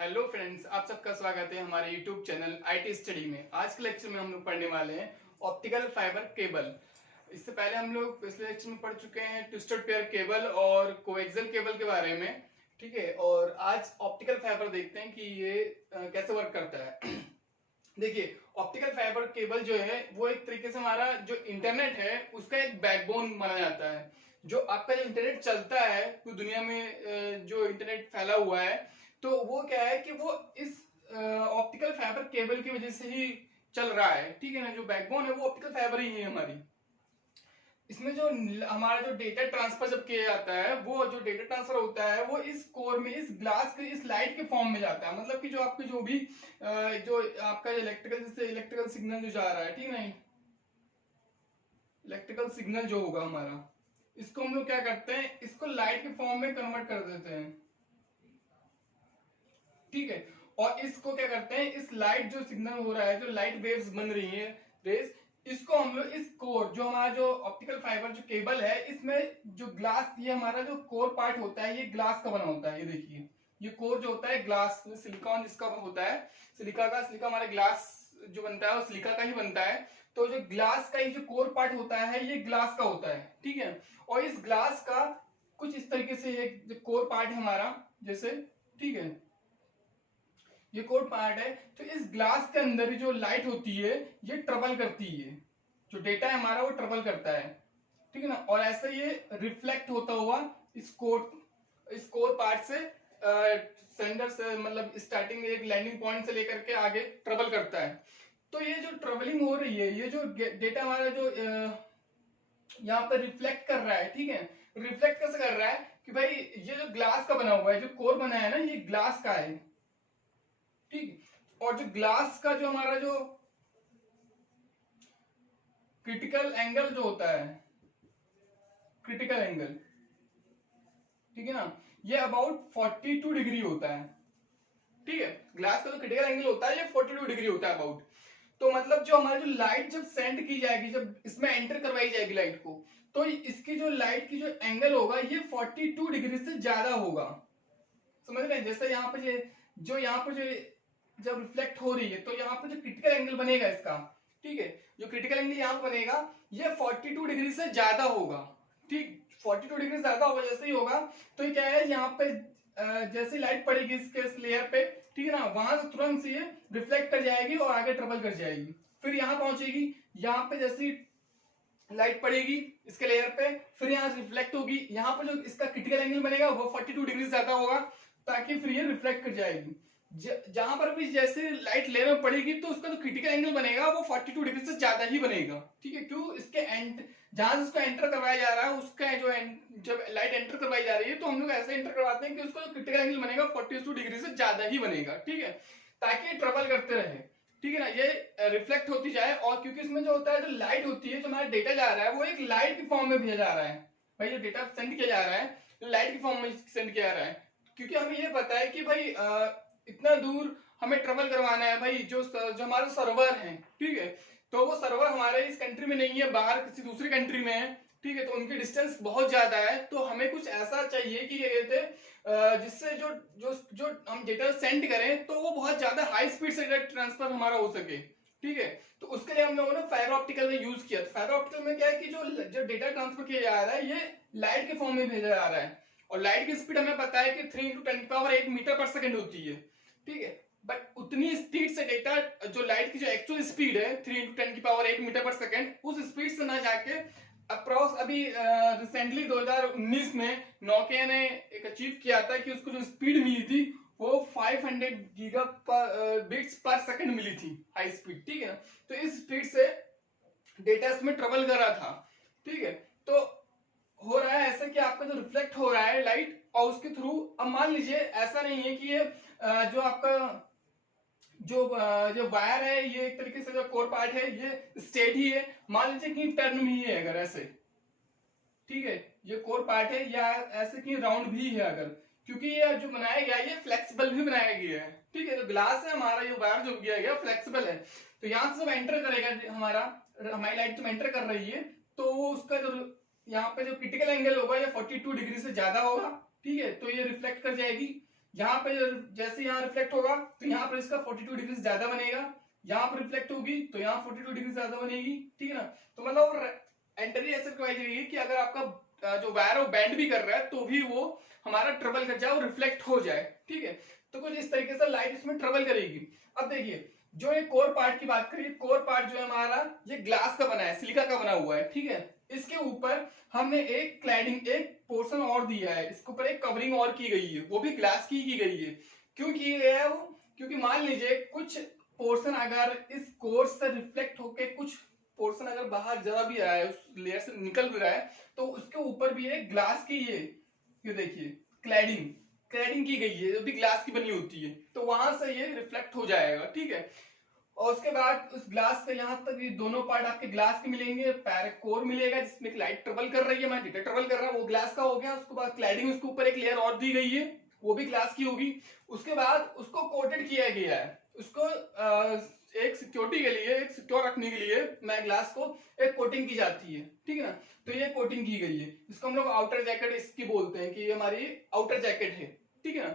Hello friends, आप सबका स्वागत है हमारे यूट्यूब चैनल आईटी स्टडी में। आज के लेक्चर में हम लोग पढ़ने वाले हैं ऑप्टिकल फाइबर केबल। इससे पहले हम लोग पिछले लेक्चर में पढ़ चुके हैं ट्विस्टेड पेयर केबल और कोएक्सियल केबल के बारे में। ठीक है, और आज ऑप्टिकल फाइबर देखते हैं कि ये कैसे वर्क करता है। देखिए, ऑप्टिकल फाइबर केबल जो है वो एक तरीके से हमारा जो इंटरनेट है उसका एक बैकबोन माना जाता है। जो आपका जो इंटरनेट चलता है पूरी दुनिया में, जो इंटरनेट फैला हुआ है, तो वो क्या है कि वो इस ऑप्टिकल फाइबर केबल की वजह से ही चल रहा है। ठीक है ना, जो बैकबोन है वो ऑप्टिकल फाइबर ही है हमारी। इसमें जो हमारा जो डेटा ट्रांसफर जब किया जाता है, वो जो डेटा ट्रांसफर होता है वो इस कोर में, इस ग्लास के, इस लाइट के फॉर्म में जाता है। मतलब कि जो आपकी जो भी जो आपका इलेक्ट्रिकल सिग्नल जो जा रहा है, ठीक है ना, इलेक्ट्रिकल सिग्नल जो होगा हमारा, इसको हम लोग क्या करते हैं, इसको लाइट के फॉर्म में कन्वर्ट कर देते हैं। ठीक है, और इसको क्या करते हैं, इस लाइट जो सिग्नल हो रहा है, जो लाइट वेव्स बन रही है, रेज, इसको हम लोग इस कोर, जो हमारा जो ऑप्टिकल फाइबर जो केबल है, इसमें जो ग्लास, ये हमारा जो कोर पार्ट होता है ये ग्लास का बना होता है। ये देखिए, ये कोर जो होता है ग्लास, सिलिकॉन जिसका होता है, सिलिका हमारा ग्लास जो बनता है वो सिलिका का ही बनता है। तो जो ग्लास का ही जो कोर पार्ट होता है ये ग्लास का होता है। ठीक है, और इस ग्लास का कुछ इस तरीके से एक जो कोर पार्ट है हमारा, जैसे, ठीक है, ये कोर पार्ट है। तो इस ग्लास के अंदर जो लाइट होती है ये ट्रेवल करती है, जो डेटा है हमारा वो ट्रेवल करता है। ठीक है ना, और ऐसे ये रिफ्लेक्ट होता हुआ इस कोर पार्ट से सेंडर से, मतलब स्टार्टिंग एक लैंडिंग पॉइंट से लेकर के आगे ट्रेवल करता है। तो ये जो ट्रेवलिंग हो रही है, ये जो डेटा हमारा जो यहाँ पर रिफ्लेक्ट कर रहा है, ठीक है, रिफ्लेक्ट कैसे कर रहा है कि भाई ये जो ग्लास का बना हुआ है, जो कोर बना है ना, ये ग्लास का है। ठीक, और जो ग्लास का जो हमारा जो क्रिटिकल एंगल जो होता है, क्रिटिकल एंगल, ठीक है ना, ये अबाउट 42 डिग्री होता है। ठीक है, ग्लास का जो क्रिटिकल एंगल होता है ये 42 डिग्री होता है अबाउट। तो मतलब जो हमारी जो लाइट जब सेंड की जाएगी, जब इसमें एंटर करवाई जाएगी लाइट को, तो इसकी जो लाइट की जो एंगल होगा ये 42 डिग्री से ज्यादा होगा। समझ रहे हैं? जैसे यहाँ पे जो यहाँ पे जो जब रिफ्लेक्ट हो रही है, तो यहाँ पे जो क्रिटिकल एंगल बनेगा इसका, ठीक है, जो क्रिटिकल एंगल यहाँ पे बनेगा ये 42 डिग्री से ज्यादा होगा। ठीक, 42 डिग्री से ज्यादा होगा, जैसे ही होगा तो ये क्या है, यहाँ पे जैसे लाइट पड़ेगी इसके इस लेयर पे, ठीक है ना, वहां से तुरंत से ये रिफ्लेक्ट कर जाएगी और आगे ट्रेवल कर जाएगी, फिर यहाँ पहुंचेगी। यहाँ पे जैसी लाइट पड़ेगी इसके लेयर पे, फिर यहाँ रिफ्लेक्ट होगी, यहाँ पे जो इसका क्रिटिकल एंगल बनेगा वो 42 डिग्री से ज्यादा होगा, ताकि फिर ये रिफ्लेक्ट कर जाएगी। जहां पर भी जैसे लाइट लेयर में पड़ेगी तो उसका जो क्रिटिकल एंगल बनेगा वो 42 डिग्री से ज्यादा ही बनेगा। ठीक है, क्यों, इसके एंड जहां से उसको एंटर करवाया जा रहा है, उसका जो जब लाइट एंटर करवाई जा रही है तो हम लोग ऐसे एंटर करवाते हैं कि उसका जो क्रिटिकल एंगल बनेगा 42 डिग्री से ज्यादा ही बनेगा। ठीक है, ताकि ट्रेवल करते रहे, ठीक है ना, ये रिफ्लेक्ट होती जाए। और क्योंकि इसमें जो होता है, जो लाइट होती है, जो हमारा डेटा जा रहा है वो एक लाइट के फॉर्म में भेजा जा रहा है। भाई जो डेटा सेंड किया जा रहा है लाइट के फॉर्म में सेंड किया जा रहा है, क्योंकि हमें ये पता है कि भाई इतना दूर हमें ट्रेवल करवाना है। भाई जो हमारा सर्वर है, ठीक है, तो वो सर्वर हमारे इस कंट्री में नहीं है, बाहर किसी दूसरी कंट्री में है। ठीक है, तो उनकी डिस्टेंस बहुत ज्यादा है, तो हमें कुछ ऐसा चाहिए कि ये थे जिससे जो जो जो हम डेटा सेंड करें तो वो बहुत ज्यादा हाई स्पीड से डेटा ट्रांसफर हमारा हो सके। ठीक है, तो उसके लिए हम लोगों ने फाइबर ऑप्टिकल में यूज किया। फाइबर ऑप्टिकल में क्या है कि जो डेटा ट्रांसफर किया जा रहा है ये लाइट के फॉर्म में भेजा जा रहा है, और लाइट की स्पीड हमें पता है कि 3 × 10⁸ मीटर पर सेकंड होती है। ठीक है, बट उतनी स्पीड से डेटा, जो लाइट की जो एक्चुअल स्पीड है 3 × 10⁸ मीटर पर सेकंड, उस स्पीड से ना जाके अप्रॉक्स अभी रिसेंटली 2019 में नोकिया ने एक अचीव किया था कि उसको जो स्पीड मिली थी वो 500 गीगाबिट्स पर सेकंड मिली थी, हाई स्पीड। ठीक है ना, तो इस स्पीड से डेटा इसमें ट्रेवल कर रहा था। ठीक है, तो हो रहा है ऐसा कि आपका जो रिफ्लेक्ट हो रहा है लाइट, और उसके थ्रू, अब मान लीजिए ऐसा नहीं है कि ये जो आपका जो वायर है, ये एक तरीके से जो कोर पार्ट है ये स्ट्रेट ही है, मान लीजिए कि टर्न में ही है अगर ऐसे, ठीक है, ये कोर पार्ट है, या ऐसे कि राउंड भी है अगर, क्योंकि ये जो बनाया गया ये फ्लेक्सिबल भी बनाया गया है। ठीक है, जो ग्लास है हमारा, ये वायर जो किया गया फ्लेक्सिबल है, तो यहाँ से जब एंटर करेगा हमारी लाइट जब एंटर कर रही है, तो वो उसका जो यहाँ पे जो क्रिटिकल एंगल होगा ये 42 डिग्री से ज्यादा होगा। ठीक है, तो ये रिफ्लेक्ट कर जाएगी, यहाँ पे जैसे यहाँ रिफ्लेक्ट होगा तो यहाँ पर इसका 42 डिग्री ज्यादा बनेगा, यहाँ पर रिफ्लेक्ट होगी तो यहाँ 42 डिग्री ज्यादा बनेगी, ठीक है ना। तो मतलब एंटरली ऐसे प्रोवाइड करेगी कि अगर आपका जो वायर है वो बेंड भी कर रहा है तो भी वो हमारा ट्रेवल कर जाए और रिफ्लेक्ट हो जाए, ठीक है। तो कुछ इस तरीके से लाइट इसमें ट्रेवल करेगी। अब देखिए जो ये कोर पार्ट की बात करिए, कोर पार्ट जो है हमारा ये ग्लास का बना है, सिलिका का बना हुआ है, ठीक है। इसके ऊपर हमने एक क्लैडिंग, एक पोर्शन और दिया है, इसके ऊपर एक कवरिंग और की गई है, वो भी ग्लास की गई है। क्यों की गया है वो? क्योंकि मान लीजिए कुछ पोर्शन अगर इस कोर से रिफ्लेक्ट होके कुछ पोर्शन अगर बाहर जरा भी रहा है, उस लेयर से निकल भी रहा है, तो उसके ऊपर भी एक ग्लास की ये देखिए क्लैडिंग की गई है, जो भी ग्लास की बनी होती है, तो वहां से ये रिफ्लेक्ट हो जाएगा, ठीक है। और उसके बाद उस ग्लास का यहाँ तक ये दोनों पार्ट आपके ग्लास के मिलेंगे, कोर मिलेगा जिसमें लाइट ट्रेवल कर रही है, मैं डेटा ट्रेवल कर रहा है, वो ग्लास का हो गया। उसके बाद क्लैडिंग, उसके ऊपर एक लेयर और दी गई है, वो भी ग्लास की होगी। उसके बाद उसको कोटेड किया गया है, उसको एक सिक्योरिटी के लिए, एक सिक्योर रखने के लिए मैं ग्लास को एक कोटिंग की जाती है, ठीक है ना। तो ये कोटिंग की गई है, इसको हम लोग आउटर जैकेट इसकी बोलते हैं कि ये हमारी आउटर जैकेट है, ठीक है ना,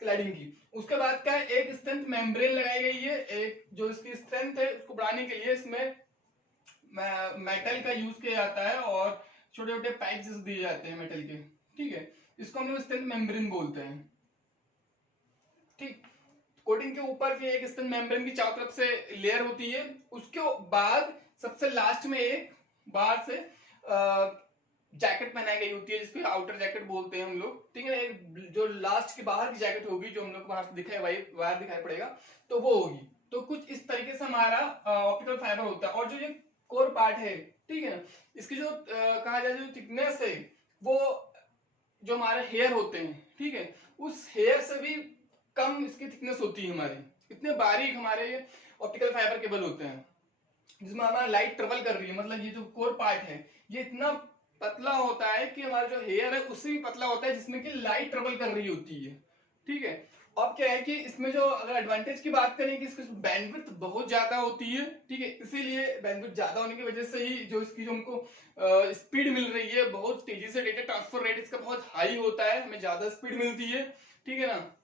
क्लैडिंग की। उसके बाद क्या है, एक स्ट्रेंथ मेम्ब्रेन लगाई गई है, एक जो इसकी स्ट्रेंथ है उसको बढ़ाने के लिए इसमें मेटल का यूज किया जाता है और छोटे छोटे पाइप्स दिए जाते हैं मेटल के, ठीक है। इसको हम लोग स्ट्रेंथ मेम्ब्रेन बोलते हैं, ठीक। कोटिंग के ऊपर फिर एक स्ट्रेंथ मेम्ब्रेन की चारों तरफ से लेयर होती है। उसके बाद सबसे लास्ट में एक बाहर से जैकेट पहनाई गई होती है, जिसको आउटर जैकेट बोलते हैं हम लोग, ठीक है। एक जो लास्ट की बाहर की जैकेट होगी, जो हम लोग वहां से दिखाई वायर दिखाई पड़ेगा, तो वो होगी। तो कुछ इस तरीके से हमारा ऑप्टिकल फाइबर होता है। और जो ये कोर पार्ट है, ठीक है ना, इसकी जो कहा जाए जो थिकनेस है, वो जो हमारे हेयर होते हैं, ठीक है, उस हेयर से भी कम इसकी थिकनेस होती है हमारी। इतने बारीक हमारे ऑप्टिकल फाइबर केबल होते हैं जिसमें हमारा लाइट ट्रेवल कर रही है। मतलब ये जो कोर पार्ट है ये इतना पतला होता है कि हमारा जो हेयर है उससे भी पतला होता है, जिसमें कि लाइट ट्रेवल कर रही होती है, ठीक है। अब क्या है कि इसमें जो अगर एडवांटेज की बात करें कि इसकी बैंडविड्थ बहुत ज्यादा होती है, ठीक है। इसीलिए बैंडविड्थ ज्यादा होने की वजह से ही जो इसकी जो हमको स्पीड मिल रही है, बहुत तेजी से डेटा ट्रांसफर रेट इसका बहुत हाई होता है, हमें ज्यादा स्पीड मिलती है, ठीक है ना।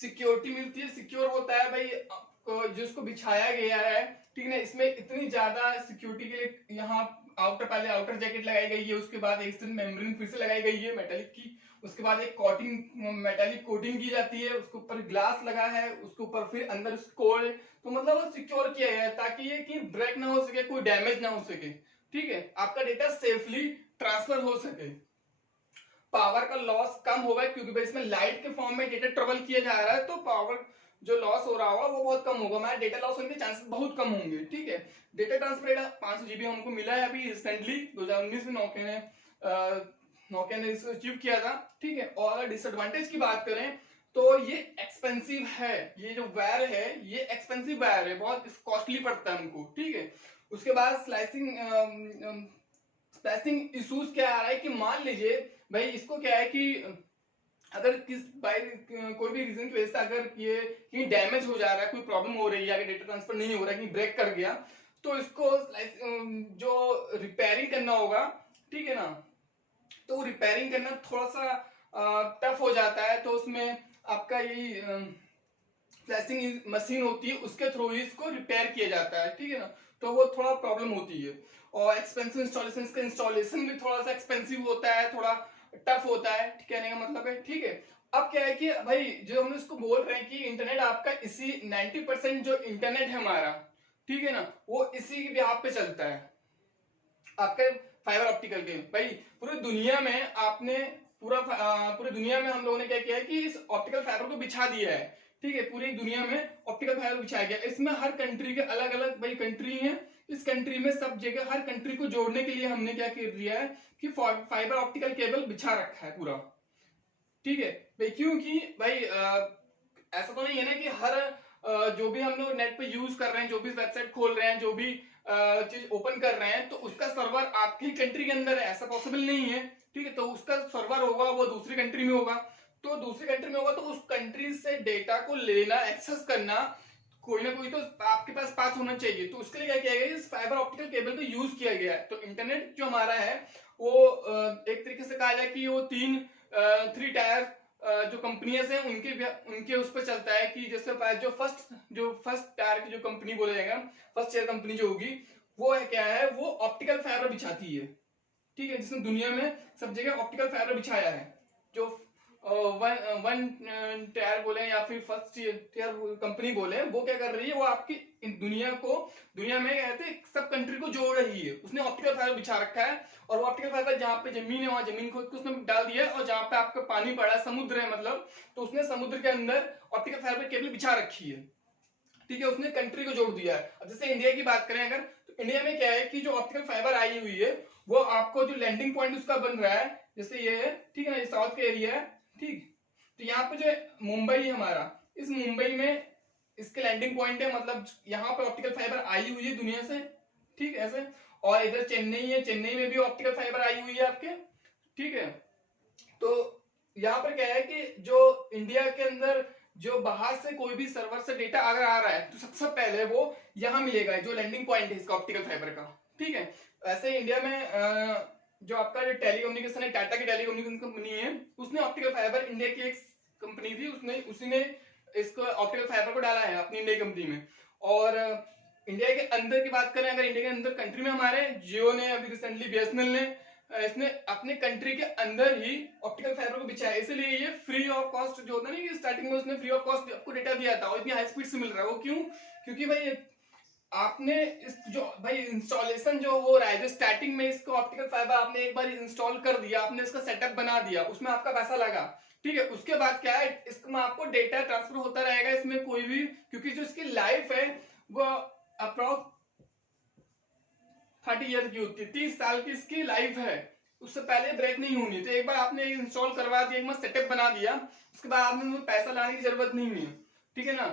सिक्योरिटी मिलती है, सिक्योर होता है भाई जिसको बिछाया गया है, ठीक है ना। इसमें इतनी ज्यादा सिक्योरिटी के लिए यहाँ पहले आउटर जैकेट लगाई गई है, उसके बाद एक मेम्ब्रेन फिर से लगाई गई है मेटेलिक की, उसके बाद एक कोटिंग मेटेलिक कोटिंग की जाती है, उसके ऊपर ग्लास लगा है, उसके ऊपर फिर अंदर कोर, तो मतलब वो सिक्योर किया गया है ताकि ये कि ब्रेक ना हो सके, कोई डैमेज ना हो सके, ठीक है, आपका डेटा सेफली ट्रांसफर हो सके। पावर का लॉस कम होगा क्योंकि भाई इसमें लाइट के फॉर्म में डेटा ट्रेवल किया जा रहा है, तो पावर जो लॉस हो रहा होगा वो बहुत कम होगा, हमारे डेटा लॉस होने के चांसेस बहुत कम होंगे, ठीक है। डेटा ट्रांसफर 500 जीबी हमको मिला है अभी रिसेंटली 2019 में नोकिया ने इसको अचीव किया था, ठीक है। और अगर डिसएडवांटेज की बात करें तो ये एक्सपेंसिव है, ये जो वायर है ये एक्सपेंसिव वायर है, बहुत कॉस्टली पड़ता है हमको, ठीक है। उसके बाद स्लाइसिंग इश्यूज क्या आ रहा है कि मान लीजिए भाई इसको क्या है कि अगर कोई भी रीजन की वजह से अगर ये कहीं डैमेज हो जा रहा है, कोई प्रॉब्लम हो रही है, अगर डेटा ट्रांसफर नहीं हो रहा है, कहीं ब्रेक कर गया, तो इसको जो रिपेयरिंग करना होगा, ठीक है ना, तो रिपेयरिंग करना थोड़ा सा टफ हो जाता है। तो उसमें आपका यही फ्लैशिंग मशीन होती है, उसके थ्रू ही इसको रिपेयर किया जाता है, ठीक है ना। तो वो थोड़ा प्रॉब्लम होती है। और एक्सपेंसिव इंस्टॉलेशन, इसका इंस्टॉलेशन भी थोड़ा सा एक्सपेंसिव होता है, थोड़ा टफ होता है, कहने का मतलब है, ठीक है। अब क्या है कि भाई जो हम इसको बोल रहे हैं कि इंटरनेट आपका इसी 90% जो इंटरनेट है हमारा, ठीक है ना, वो इसी के बिहाफ पे चलता है, आपके फाइबर ऑप्टिकल के। भाई पूरी दुनिया में आपने पूरी दुनिया में हम लोगों ने क्या किया है कि इस ऑप्टिकल फाइबर को बिछा दिया है, ठीक है। पूरी दुनिया में ऑप्टिकल फाइबर बिछाया गया। इसमें हर कंट्री के अलग अलग भाई कंट्री है, इस कंट्री में सब जगह हर कंट्री को जोड़ने के लिए हमने क्या कर दिया है कि फाइबर ऑप्टिकल केबल बिछा रखा है पूरा, ठीक है भाई। क्योंकि भाई ऐसा तो नहीं है ना कि हर जो भी हम लोग नेट पे यूज कर रहे हैं, जो भी वेबसाइट खोल रहे हैं, जो भी चीज ओपन कर रहे हैं, तो उसका सर्वर आपकी ही कंट्री के अंदर है, ऐसा पॉसिबल नहीं है, ठीक है। तो उसका सर्वर होगा वो दूसरी कंट्री में होगा, तो दूसरी कंट्री में होगा तो उस कंट्री से डेटा को लेना, एक्सेस करना, कोई ना कोई तो आपके पास पाथ होना चाहिए। तो उसके लिए क्या किया गया, इस फाइबर ऑप्टिकल केबल को यूज किया गया है। तो इंटरनेट जो हमारा है वो एक तरीके से कहा जाए कि वो 3 टायर जो कंपनियां हैं उनके उस पर चलता है कि जैसे जो फर्स्ट टायर की जो कंपनी बोला जाएगा, फर्स्ट टायर कंपनी जो होगी वो है क्या है, वो ऑप्टिकल फाइबर बिछाती है, ठीक है, जिसने दुनिया में सब जगह ऑप्टिकल फाइबर बिछाया है। जो वन टायर बोले या फिर फर्स्ट टायर कंपनी बोले, वो क्या कर रही है, वो आपकी दुनिया में कहते हैं सब कंट्री को जोड़ रही है। उसने ऑप्टिकल फाइबर बिछा रखा है, और वो ऑप्टिकल फाइबर जहाँ पे जमीन है वहां जमीन खोद के उसने डाल दिया है, और जहाँ पे आपका पानी पड़ा है, समुद्र है मतलब, तो उसने समुद्र के अंदर ऑप्टिकल फाइबर केबल बिछा रखी है, ठीक है, उसने कंट्री को जोड़ दिया है। अब जैसे इंडिया की बात करें अगर, तो इंडिया में क्या है कि जो ऑप्टिकल फाइबर आई हुई है वो आपको जो लैंडिंग पॉइंट उसका बन रहा है, जैसे ये है, ठीक है ना, ये साउथ का एरिया है, ठीक, तो यहाँ पे जो मुंबई है हमारा, इस मुंबई में इसके लैंडिंग पॉइंट है, मतलब यहाँ पे ऑप्टिकल फाइबर आई हुई है दुनिया से, ठीक है ऐसे। और इधर चेन्नई है, चेन्नई में भी ऑप्टिकल फाइबर आई हुई है आपके, ठीक है। तो यहाँ पर क्या है कि जो इंडिया के अंदर जो बाहर से कोई भी सर्वर से डेटा अगर आ रहा है तो सबसे पहले वो यहाँ मिलेगा, जो लैंडिंग पॉइंट है इसका ऑप्टिकल फाइबर का, ठीक है। ऐसे इंडिया में जो आपका जो टेलीकम्युनिकेशन है, टाटा की टेलीकम्युनिकेशन कंपनी है, उसने ऑप्टिकल फाइबर, इंडिया की एक कंपनी थी, उसी ने इसको ऑप्टिकल फाइबर को डाला है अपनी इंडिया कंपनी में। और इंडिया के अंदर की बात करें, अगर इंडिया के अंदर कंट्री में हमारे जियो ने अभी रिसेंटली, बीएसएनएल ने इसने अपने कंट्री के अंदर ही ऑप्टिकल फाइबर को बिछाया, इसलिए ये फ्री ऑफ कॉस्ट जो होता है ना, कि स्टार्टिंग में उसने फ्री ऑफ कॉस्ट आपको डेटा दिया था, और इतनी हाई स्पीड से मिल रहा है। वो क्यों? क्योंकि भाई आपने इस जो भाई इंस्टॉलेशन जो हो रहा है, जो स्टार्टिंग में इसको ऑप्टिकल फाइबर आपने एक बार इंस्टॉल कर दिया, आपने इसका सेटअप बना दिया, उसमें आपका पैसा लगा, ठीक है। उसके बाद क्या है, इसमें आपको डेटा ट्रांसफर होता रहेगा, इसमें कोई भी, क्योंकि जो इसकी लाइफ है वो अप्रोक्स 30 ईयर की होती है, 30 साल की इसकी लाइफ है, उससे पहले ब्रेक नहीं होनी। तो एक बार आपने इंस्टॉल करवा दिया, एक बार सेटअप बना दिया, उसके बाद आपने पैसा लाने की जरूरत नहीं है, ठीक है ना।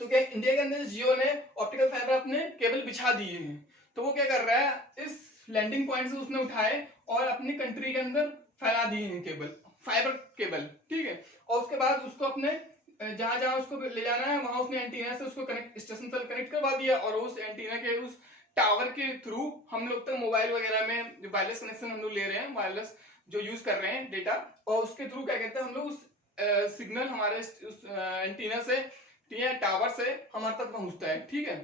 तो क्या इंडिया के अंदर जियो ने ऑप्टिकल फाइबर अपने केबल बिछा दिए हैं, तो वो क्या कर रहा है, इस लैंडिंग पॉइंट से उसने उठाए और अपनी कंट्री के अंदर फैला दिए हैं केबल, फाइबर केबल, ठीक है। और उसके बाद उसको अपने जहां जहां उसको ले जाना है वहां उसने एंटीना से उसको कनेक्ट, स्टेशन से कनेक्ट करवा दिया, और उस एंटीना के उस टावर के थ्रू हम लोग तक मोबाइल वगैरह में वायरलेस कनेक्शन हम लोग ले रहे हैं, वायरलेस जो यूज कर रहे हैं डेटा, और उसके थ्रू क्या कहते हैं हम लोग उस सिग्नल हमारे उस एंटीना से, टावर से हमारे तक पहुंचता है, ठीक है।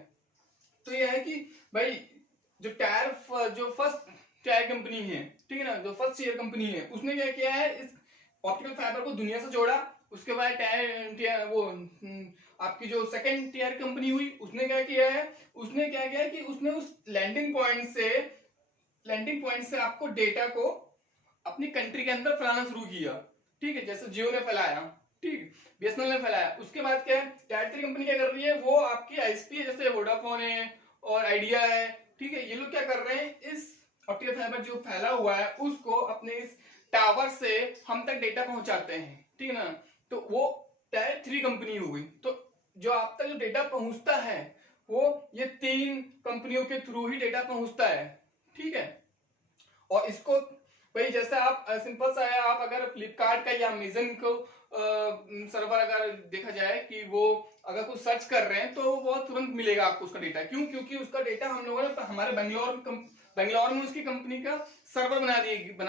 तो ये है कि भाई जो जो फर्स्ट टायर कंपनी है, ठीक है ना, जो फर्स्ट ईयर कंपनी है, उसने क्या किया है, इस ऑप्टिकल फाइबर को दुनिया से जोड़ा। उसके बाद टायर वो आपकी जो सेकंड टीयर कंपनी हुई, उसने क्या किया है, कि उसने उस लैंडिंग पॉइंट से आपको डेटा को अपनी कंट्री के अंदर फैलाना शुरू किया, ठीक है, जैसे जियो ने फैलाया, ठीक, बीएसएनएल ने फैलाया। उसके बाद क्या है, टायर 3 कंपनी क्या कर रही है, वो आपकी आईएसपी है, जैसे वोडाफोन है और आइडिया है, ठीक है, ये लोग क्या कर रहे हैं, इस ऑप्टिकल फाइबर जो फैला हुआ है उसको अपने इस टावर से हम तक डेटा पहुंचाते हैं, ठीक है ना। तो वो टायर 3 कंपनी हो गई। तो जो आप तक जो डेटा पहुंचता है वो ये 3 कंपनियों के थ्रू ही डेटा पहुंचता है, ठीक है। और इसको भाई जैसे आप सिंपल सा है, आप अगर फ्लिपकार्ट का या अमेजन को सर्वर अगर देखा जाए कि वो अगर कुछ सर्च कर रहे हैं तो वो बहुत तुरंत मिलेगा आपको उसका डेटा। क्यों? क्योंकि उसका डेटा हम लोगों ने हमारे बेंगलोर में उसकी कंपनी का सर्वर बना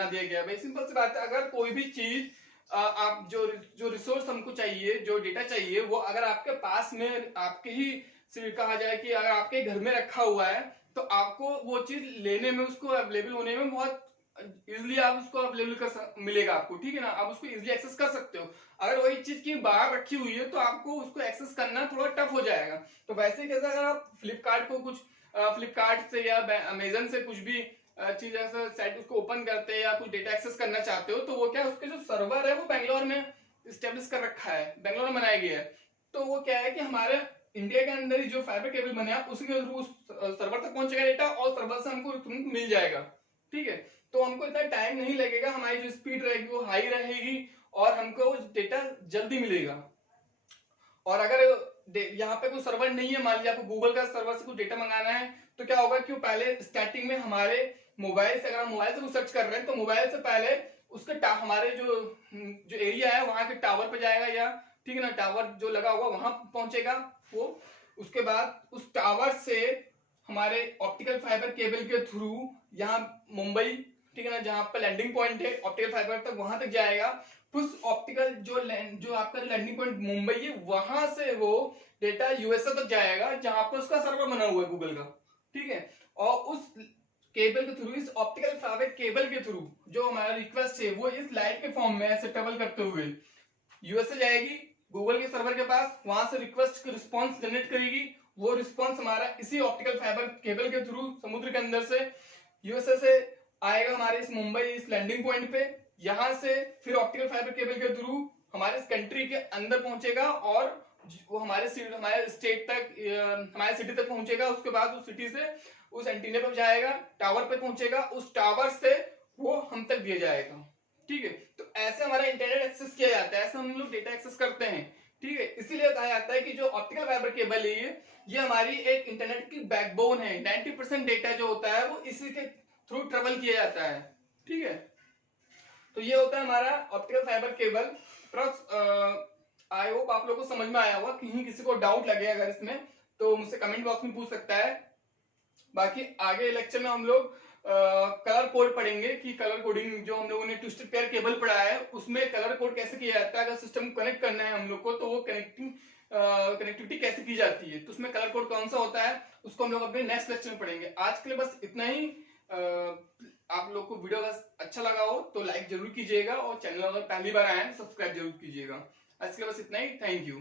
दिया गया। भाई सिंपल सी बात है, अगर कोई भी चीज आप जो रिसोर्स हमको चाहिए, जो डेटा चाहिए, वो अगर आपके पास में, आपके ही से कहा जाए कि अगर आपके घर में रखा हुआ है, तो आपको वो चीज लेने में, उसको अवेलेबल होने में बहुत इजिली आप उसको अवेलेबल मिलेगा आपको, ठीक है ना, आप उसको इजिली एक्सेस कर सकते हो। अगर वही चीज की बाहर रखी हुई है तो आपको उसको एक्सेस करना थोड़ा टफ हो जाएगा। तो वैसे कैसे अगर आप फ्लिपकार्ट से या अमेजन से कुछ भी चीज ऐसा साइट उसको ओपन करते हैं या कुछ डेटा एक्सेस करना चाहते हो, तो वो क्या, उसके जो सर्वर है वो बेंगलोर में स्टेब्लिश कर रखा है, बेंगलोर में बनाया गया है। तो वो क्या है कि हमारे इंडिया के अंदर ही जो फाइबर केबल बने हैं उसके थ्रू उस सर्वर तक पहुंचेगा डेटा, और सर्वर से हमको तुरंत मिल जाएगा, ठीक है। तो हमको इतना टाइम नहीं लगेगा, हमारी जो स्पीड रहेगी वो हाई रहेगी, और हमको डेटा जल्दी मिलेगा। और अगर यहाँ पे कोई सर्वर नहीं है, मान लीजिए आपको गूगल का सर्वर से कुछ डेटा मंगाना है, तो क्या होगा कि पहले स्टार्टिंग में हमारे मोबाइल से, अगर हम मोबाइल से कुछ सर्च कर रहे हैं तो मोबाइल से पहले उसके हमारे जो एरिया है वहां के टावर पे जाएगा, या ठीक है ना, टावर जो लगा होगा वहां पहुंचेगा वो। उसके बाद उस टावर से हमारे ऑप्टिकल फाइबर केबल के थ्रू यहाँ मुंबई, ठीक है ना, जहां पर लैंडिंग पॉइंट है ऑप्टिकल फाइबर तक, वहां तक जाएगा। पुश ऑप्टिकल जो आपका लैंडिंग पॉइंट मुंबई है, वहां से वो डेटा यूएसए तक जाएगा जहां पर उसका सर्वर बना हुआ है गूगल का, ठीक है। और उस केबल के थ्रू, इस ऑप्टिकल फाइबर केबल के थ्रू जो हमारा रिक्वेस्ट है वो इस लाइट के फॉर्म में ऐसे ट्रेवल करते हुए यूएसए जाएगी गूगल के सर्वर के पास, वहां से रिक्वेस्ट की रिस्पॉन्स जनरेट करेगी। वो रिस्पॉन्स हमारा इसी ऑप्टिकल फाइबर केबल के थ्रू समुद्र के अंदर से यूएसए से आएगा हमारे इस मुंबई इस लैंडिंग पॉइंट पे। यहां से फिर ऑप्टिकल फाइबर केबल के थ्रू हमारे इस कंट्री के अंदर पहुंचेगा और वो हमारे स्टेट तक, हमारे सिटी तक पहुंचेगा। उसके बाद उस सिटी से उस एंटीने पर जाएगा, टावर पे पहुंचेगा, उस टावर से वो हम तक दिया जाएगा, ठीक है। तो ऐसे हमारा इंटरनेट एक्सेस किया जाता है, ऐसे हम लोग डेटा एक्सेस करते हैं, ठीक है। इसीलिए कहा जाता है कि जो ऑप्टिकल फाइबर केबल है ये हमारी एक इंटरनेट की बैकबोन है। 90% डेटा जो होता है वो इसी के थ्रू ट्रेवल किया जाता है, ठीक है। तो ये होता है हमारा optical fibre cable. I hope आप लोगों को समझ में आया होगा। कहीं किसी को डाउट लगे अगर इसमें तो मुझसे कमेंट बॉक्स में पूछ सकता है। बाकी आगे लेक्चर में हम लोग कलर कोड पढ़ेंगे कि कलर कोडिंग जो हम लोगों ने ट्विस्टेड पेयर केबल पढ़ा है उसमें कलर कोड कैसे किया जाता है। अगर सिस्टम को कनेक्ट करना है हम लोग को तो वो कनेक्टिविटी कैसे की जाती है, तो उसमें कलर कोड कौन सा होता है उसको हम लोग अपने नेक्स्ट लेक्चर में पढ़ेंगे। आज के लिए बस इतना ही। आप लोग को वीडियो अगर अच्छा लगा हो तो लाइक जरूर कीजिएगा और चैनल अगर पहली बार आए हैं तो सब्सक्राइब जरूर कीजिएगा। आज के लिए बस इतना ही। Thank you.